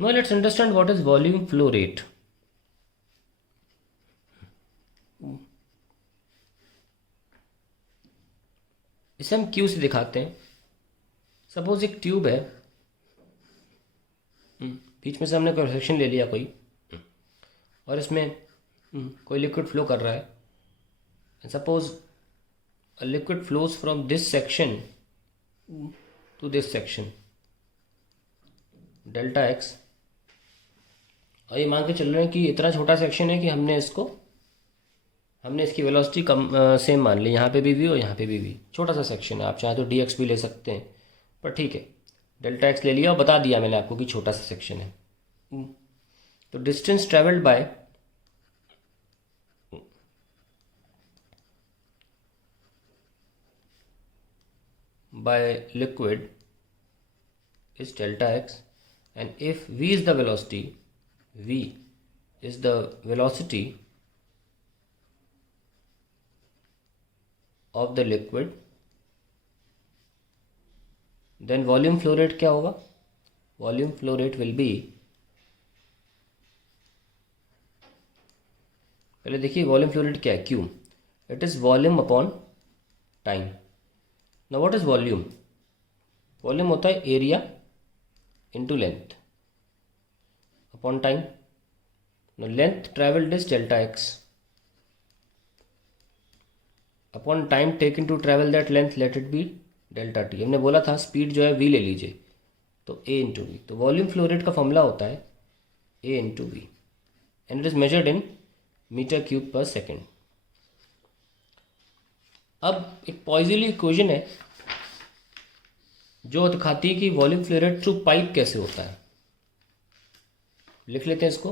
Now let's understand what is volume flow rate. इसे हम Q से दिखाते हैं. सपोज एक ट्यूब है, बीच में से हमने कोई सेक्शन ले लिया कोई, और इसमें कोई लिक्विड फ्लो कर रहा है. Suppose a liquid flows from this section to this section delta x. और ये मान के चल रहे हैं कि इतना छोटा सेक्शन है कि हमने इसकी वेलोसिटी कम सेम मान ली. यहाँ पे भी वी और यहाँ पे भी वी. छोटा सा सेक्शन है, आप चाहें तो डी एक्स भी ले सकते हैं, पर ठीक है, डेल्टा एक्स ले लिया और बता दिया मैंने आपको कि छोटा सा सेक्शन है. तो distance travelled by liquid is delta x, and if v is the velocity of the liquid, then volume flow rate क्या होगा? Volume flow rate will be, पहले देखिए वॉल्यूम फ्लो रेट क्या है. Q, it is volume upon time. Now what is volume? Volume होता है area into length upon time. Length travelled is delta x upon time taken to travel that length, let it be delta t. हमने बोला था speed जो है we ले लीजिए, तो ए इंटू वी. तो वॉल्यूम फ्लो रेट का फॉर्मूला होता है A into V, and it is measured in metre cube per second. अब एक पॉइजली इक्वेशन है जो दिखाती है कि volume flow rate through pipe कैसे होता है. लिख लेते हैं इसको.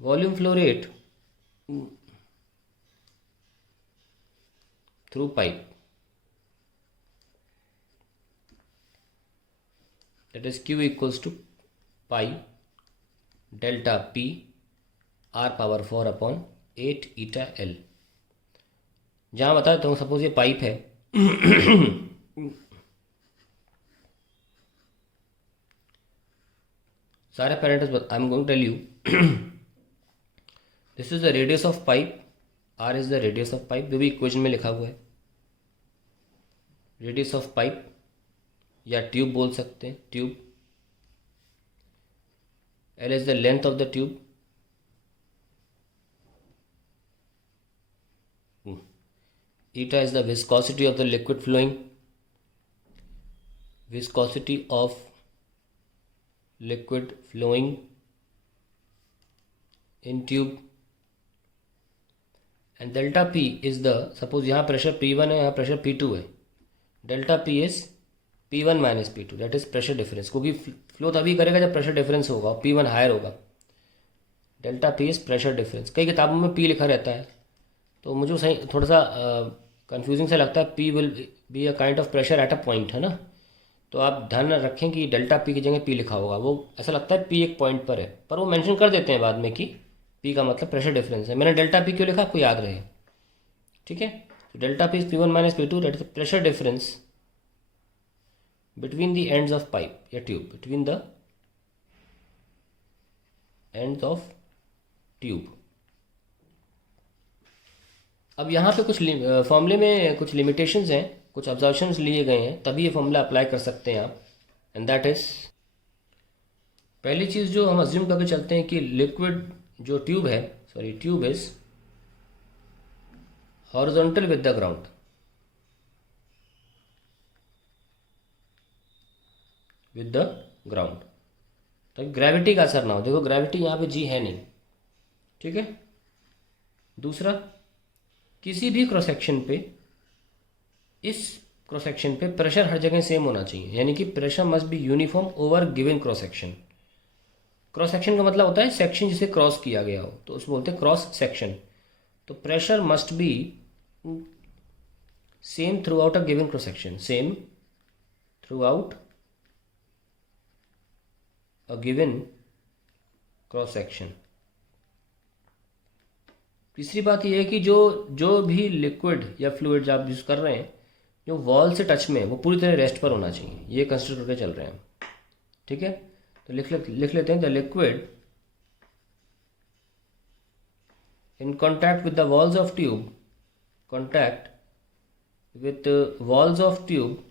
Volume flow rate through pipe, that is Q equals to pi delta P R power 4 upon 8 eta L. जहाँ बताता हूँ, सपोज ये पाइप है, सारे parameters I am going to tell you. This is the radius of pipe, r is the radius of pipe, जो भी equation में लिखा हुआ है. रेडियस ऑफ पाइप या ट्यूब बोल सकते हैं, tube. L is the length of the tube. Eta is the viscosity of the liquid flowing. Viscosity of liquid flowing in tube. And delta P is the, suppose यहाँ pressure P1 है, यहाँ pressure P2 है. Delta P is P1 minus P2, that is pressure difference, क्योंकि flow तभी करेगा जब pressure difference होगा और P1 हायर होगा. Delta P is pressure difference. कई किताबों में P लिखा रहता है, तो मुझे सही थोड़ा सा कंफ्यूजिंग सा लगता है. P will be a kind of pressure at a point, है ना. तो आप ध्यान रखें कि डेल्टा P की जगह P लिखा होगा. वो ऐसा लगता है P एक पॉइंट पर है, पर वो मेंशन कर देते हैं बाद में कि P का मतलब प्रेशर डिफरेंस है. मैंने डेल्टा P क्यों लिखा, आपको याद रहे, ठीक है. तो delta P is P1 minus P2, that is pressure difference between the ends of pipe या tube, between the ends of tube. अब यहाँ पे कुछ फॉर्मूले में कुछ लिमिटेशंस हैं, कुछ ऑब्जर्वेशंस लिए गए हैं, तभी ये फॉर्मूला अप्लाई कर सकते हैं आप. एंड दैट इज, पहली चीज़ जो हम अज्यूम करके चलते हैं कि लिक्विड जो ट्यूब है, sorry tube is horizontal with the ground. With the ground, ताकि ग्रेविटी का असर ना हो. देखो ग्रेविटी यहाँ पे जी है नहीं, ठीक है. दूसरा, किसी भी क्रॉस सेक्शन पे, इस क्रॉस सेक्शन पे प्रेशर हर जगह सेम होना चाहिए, यानी कि pressure must be uniform over given cross section. Cross section का मतलब होता है सेक्शन जिसे क्रॉस किया गया हो, तो उसको बोलते हैं क्रॉस सेक्शन. तो pressure must be same through out a given cross section, same through out a given cross section. तीसरी बात यह है कि जो भी लिक्विड या फ्लूइड आप यूज़ कर रहे हैं, जो वॉल से टच में है, वो पूरी तरह रेस्ट पर होना चाहिए. ये कंसिडर करके चल रहे हैं, ठीक है. तो लिख लेते हैं the liquid in contact with the walls of tube, contact with walls of tube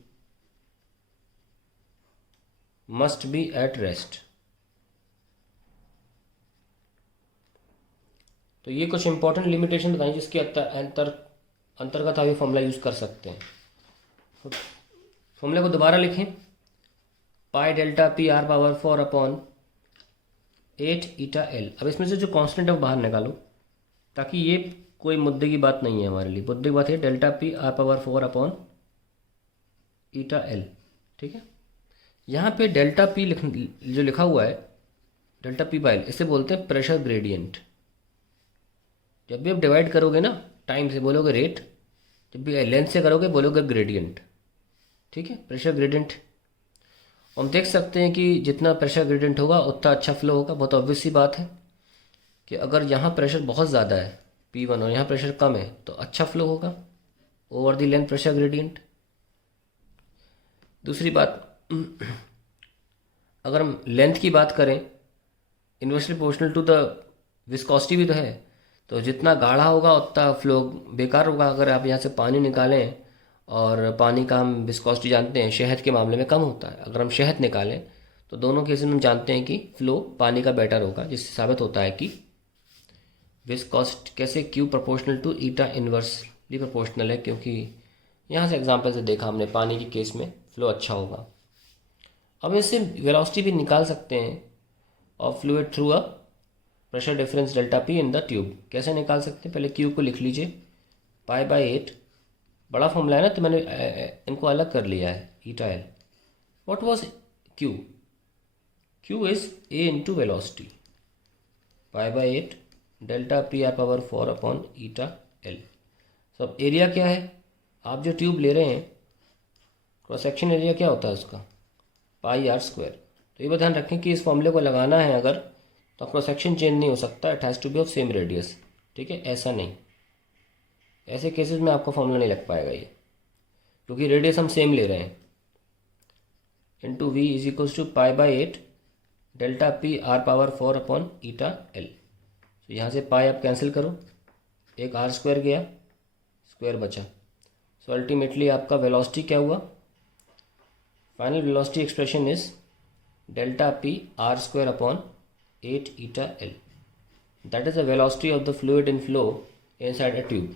must be at rest. तो ये कुछ इंपॉर्टेंट लिमिटेशन बताएं जिसके अंतर्गत आप ये फॉर्मूला यूज़ कर सकते हैं। फॉर्मूले को दोबारा लिखें, pi delta p r power 4 upon 8 eta L. अब इसमें से जो कांस्टेंट है वो बाहर निकालो, ताकि ये कोई मुद्दे की बात नहीं है हमारे लिए। मुद्दे की बात है delta p r power 4 upon eta L, ठीक है। यहाँ पे डेल्टा पी जो लिखा हुआ है डेल्टा पी बाय एल, इसे बोलते हैं प्रेशर ग्रेडियंट। जब भी आप डिवाइड करोगे ना टाइम से बोलोगे रेट, जब भी लेंथ से करोगे बोलोगे ग्रेडियंट, ठीक है, प्रेशर ग्रेडियंट। हम देख सकते हैं कि जितना प्रेशर ग्रेडियंट होगा उतना अच्छा फ्लो होगा। बहुत ऑब्वियस सी बात है कि अगर यहाँ प्रेशर बहुत ज़्यादा है P1 और यहाँ प्रेशर कम है तो अच्छा फ्लो होगा over the length pressure gradient. दूसरी बात, अगर हम लेंथ की बात करें, inversely proportional to the viscosity भी तो है, तो जितना गाढ़ा होगा उतना फ्लो बेकार होगा। अगर आप यहाँ से पानी निकालें, और पानी का हम विस्कोसिटी जानते हैं शहद के मामले में कम होता है, अगर हम शहद निकालें तो दोनों केसेस में हम जानते हैं कि फ्लो पानी का बेटर होगा, जिससे साबित होता है कि विस्कोसिटी कैसे Q proportional to eta inversely proportional है, क्योंकि यहाँ से एग्जांपल से देखा हमने पानी के केस में फ्लो अच्छा होगा। अब इससे वेलोसिटी भी निकाल सकते हैं of fluid through a pressure difference delta P in the tube. कैसे निकाल सकते हैं, पहले Q को लिख लीजिए, पाई बाय 8, बड़ा फॉर्मूला है ना तो मैंने इनको अलग कर लिया है, eta L. What was Q? Q is A into velocity, pi by 8 delta p r power 4 upon eta L. सब एरिया क्या है, आप जो ट्यूब ले रहे हैं क्रॉस सेक्शन एरिया क्या होता है उसका, पाई आर स्क्वायर। तो ये बात ध्यान रखें कि इस फॉर्मूले को लगाना है अगर, तो क्रॉस सेक्शन चेंज नहीं हो सकता, it has to be of same radius, ठीक है। ऐसा नहीं, ऐसे केसेस में आपका फॉर्मूला नहीं लग पाएगा ये, क्योंकि रेडियस हम सेम ले रहे हैं। Into v is equals to pi by 8 delta p r power 4 upon eta l. तो यहाँ से पाई आप कैंसिल करो, एक आर स्क्वायर गया, स्क्वायर बचा। सो अल्टीमेटली आपका वेलोसिटी क्या हुआ, final velocity expression is delta p are square upon 8 eta L. That is the velocity of the fluid in flow inside a tube.